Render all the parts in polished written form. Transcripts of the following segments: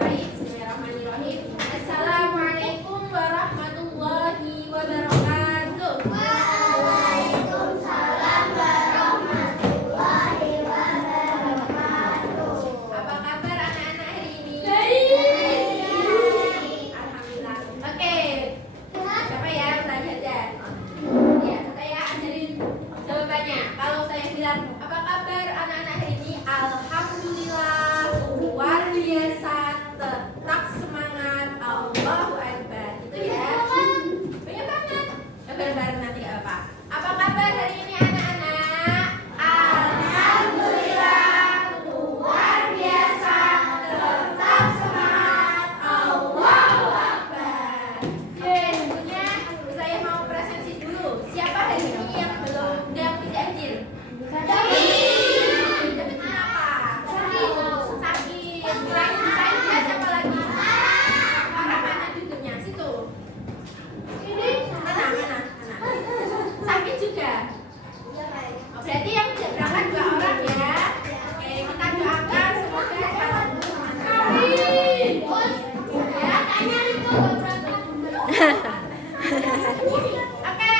Baik, bismillahirrahmanirrahim. Assalamualaikum warahmatullahi wabarakatuh. Waalaikumsalam warahmatullahi wabarakatuh. Apa kabar anak-anak hari ini? Baik. Alhamdulillah. Oke. Siapa ya Ustaz Hajar? Ya, saya ajarin jawabannya. Kalau saya bilang apa kabar anak-anak hari ini? Alhamdulillah, luar biasa, tetap semangat, Allahu Akbar. Gitu ya. Banyak banget. Bareng-bareng nanti apa? Apa kabar hari ini anak-anak? Alhamdulillah, luar biasa, tetap semangat, Allahu Akbar. Oke, tentunya saya mau presensi dulu. Siapa hari ini yang belum tidak hadir? Tapi kenapa? Sakit. Selain saya siapa lagi? Orang mana duduknya? Situ. Mana? Sakit juga. Oh, berarti yang tidak berangkat 2 orang ya. Oke, kita doakan semoga cepat sembuh. Amin. Ya. Oke,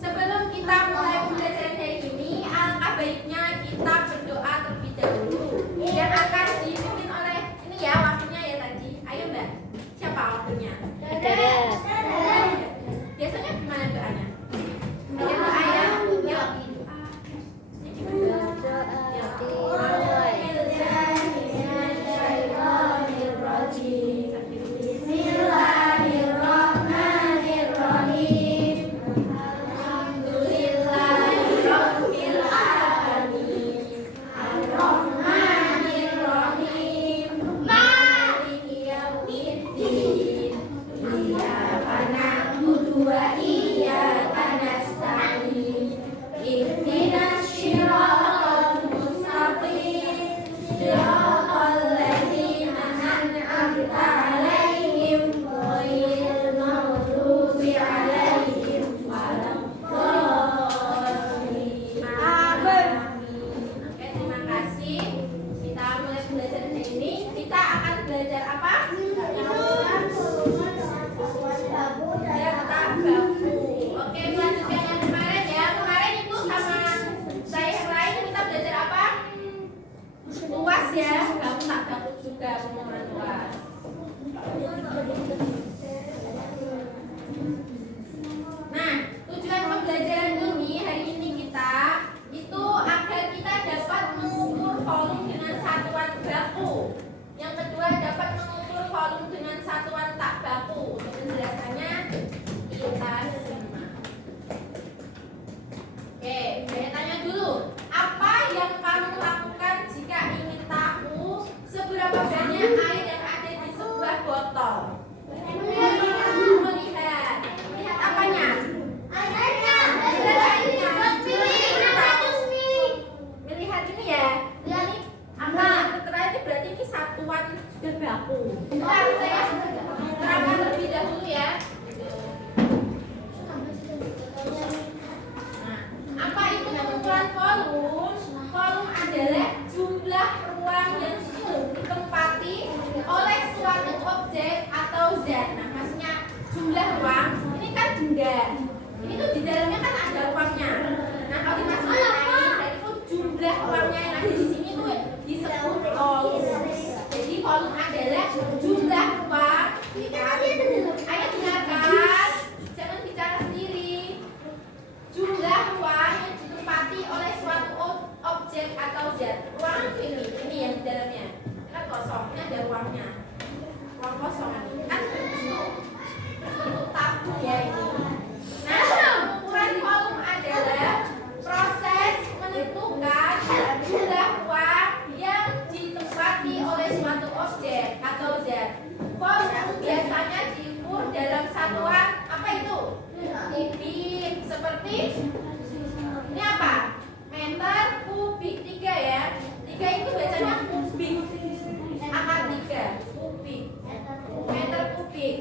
sebelum kita mulai pembelajaran hari ini, alangkah baiknya kita berdoa terlebih dahulu yang akan dipimpin oleh ini ya waktunya ya tadi. Ayo Mbak, siapa waktunya? Biasanya gimana doanya? Ada doa ya? Bismillahirrahmanirrahim. Alhamdulillahirabbil alamin. Arrahmanirrahim. Maliki yaumiddin. Iyyaka na'budu wa iyyaka nasta'in. Ihdinas shiratal mustaqim. Shiratal ladzina an'amta 'alaihim ghairil maghdubi 'alaihim waladdallin. Amin. Oke, terima kasih. Kita mulai pembelajaran hari ini. Kita akan belajar apa? Data baku. Oke, melanjutkan yang kemarin ya. Kemarin itu sama saya yang lain kita belajar apa? Luas ya. Kamu tak baku juga pengumuman luas. Nah, tujuan pembelajaran ini hari ini kita itu agar kita dapat mengukur volume dengan satuan baku. Yang kedua dapat mengukur volume dengan satuan tak baku. Penjelasannya kita simak. Oke, saya tanya dulu, apa yang kamu lakukan jika ingin tahu seberapa banyak air yang ada di sebuah botol? Melihat. Melihat apanya? Melihat ini ya. Ini apa yang tertera ini berarti ini satuan sudah baku. Bentar, saya terangkan terlebih dahulu ya. Nah, apa itu pengukuran volume? Volume adalah jumlah ruang yang ditempati oleh suatu objek atau zat. Nah, maksudnya jumlah ruang ini kan benda. Ini tuh di dalamnya kan ada ruangnya. Nah, kalau dimasukin air, itu jumlah ruangnya yang ada di sini tuh disebut volume. Jadi volume adalah jumlah ruang. Ayo dengarkan, jangan bicara sendiri. Jumlah ruang yang ditempati oleh suatu objek atau zat. Ruang ini yang di dalamnya kan kosong, ini ada ruangnya. Ruang kosong kan bentuk tabung ya ini. Nah, pengukuran volume adalah proses menentukan jumlah ruang yang ditempati oleh suatu objek atau zat. Volume biasanya diukur dalam satuan apa itu? Kubik. Seperti ini apa? Meter kubik 3 ya. 3 itu bacanya kubik. Akar 3 kubik. Meter kubik.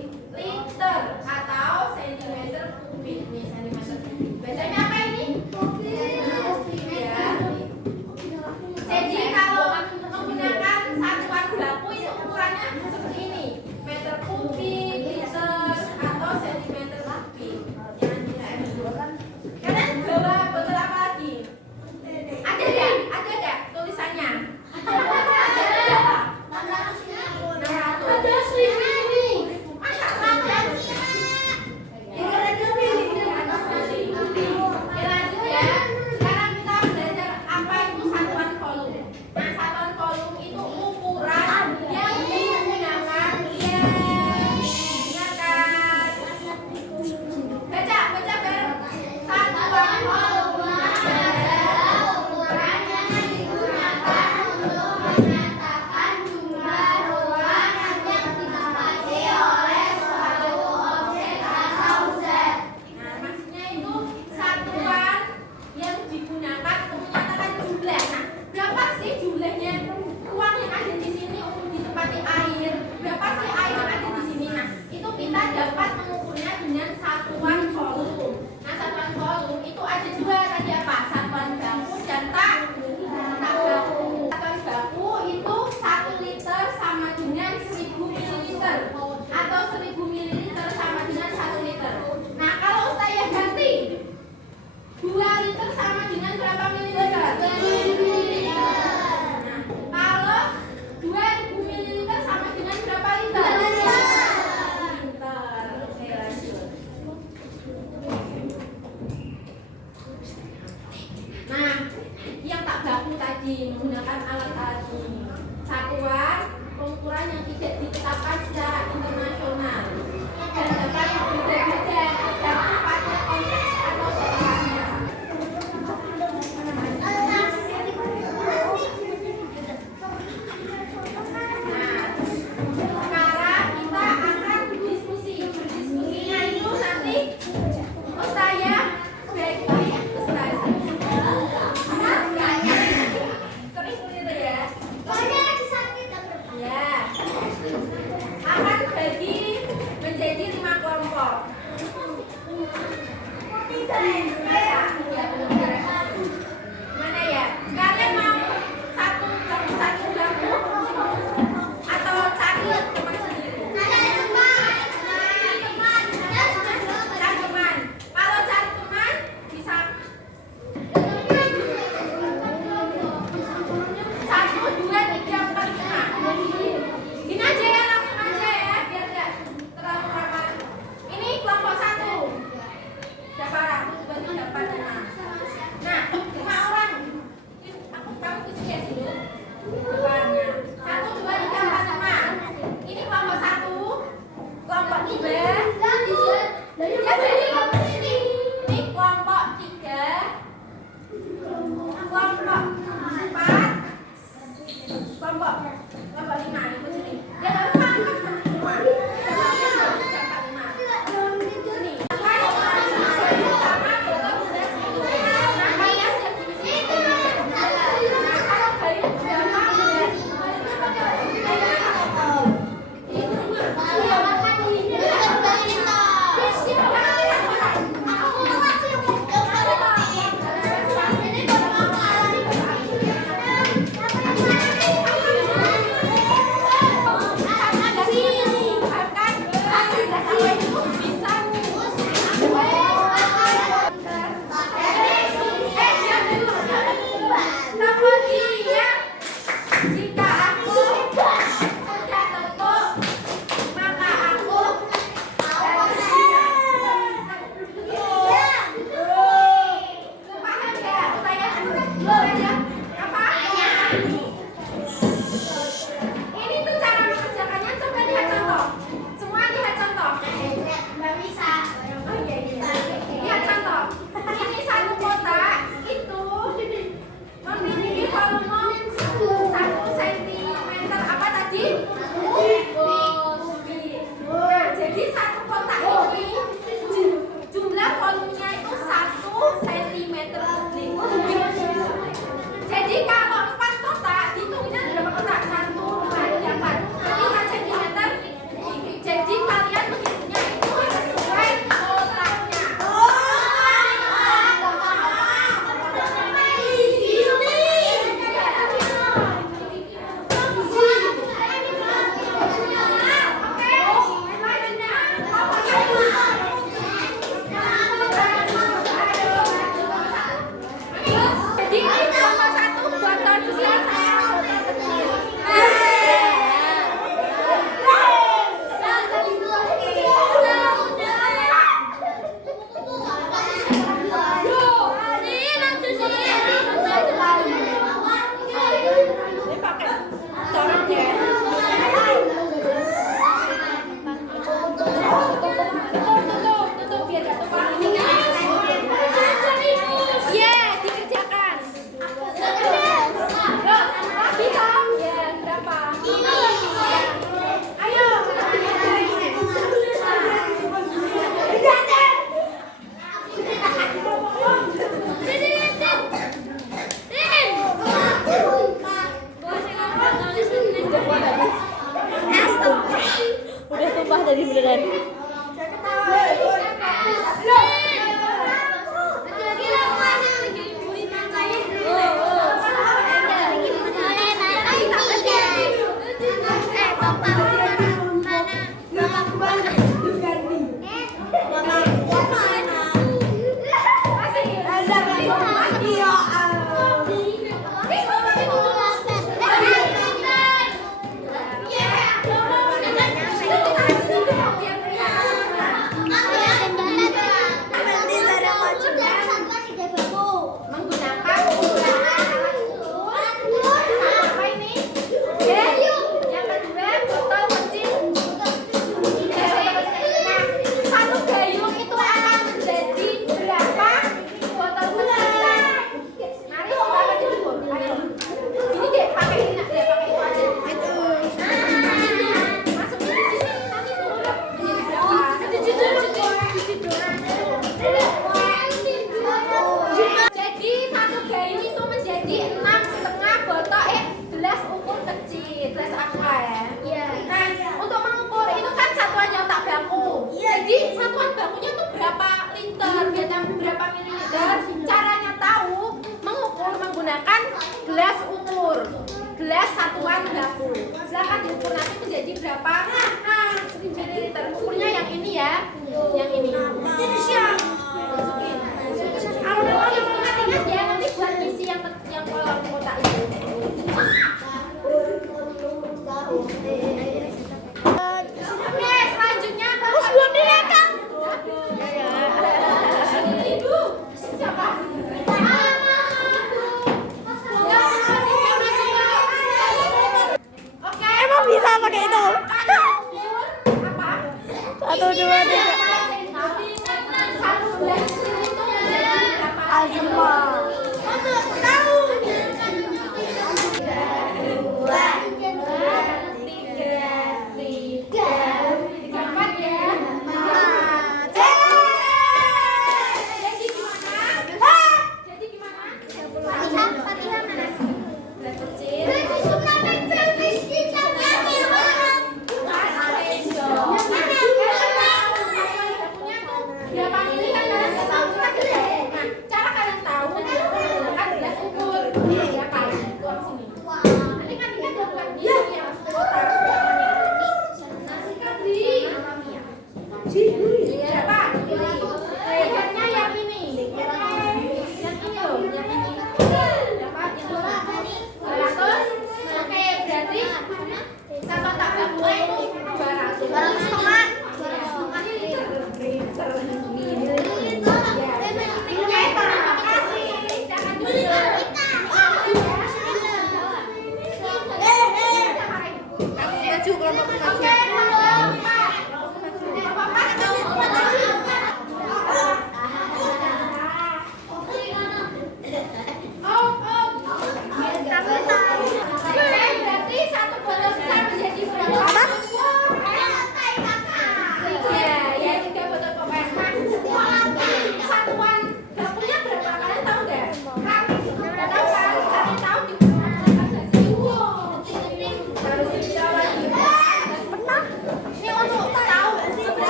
kita dapat mengukurnya dengan satuan volume. Nah, satuan volume itu ada dua tadi apa? Satuan baku dan tak baku. Satuan baku itu 1 liter sama dengan 1000 ml atau 1000 ml sama dengan 1 liter. Nah, kalau saya ganti 2 liter sama dengan berapa mililiter? 2000 ml. Nah, kalau 2000 ml sama dengan berapa liter? 2 liter. Liter. Oke, lanjut. Nah, yang tak baku tadi menggunakan alat-alat ini. Satuan pengukuran yang tidak ditetapkan secara internasional dan dapat berbeda-beda tergantung pada konteks atau daerahnya. Nah, sekarang kita akan berdiskusi. Berdiskusinya itu nanti saya bagi ustaz. Sering gitu ya. Soalnya lagi sakit kan. Ya. Akan bagi ukur. Gelas satuan baku. Silakan diukur nanti menjadi berapa mililiter. Ukurnya yang ini ya. Yang ini. Masukin. Ingat ya, nanti buat ngisi yang kolom kotak itu. Oke, selanjutnya belum direkam. Ibu, siapa? Oke. Emang bisa pakai itu? Apa? 1, 2, 3. Azma. Kelompok kecil.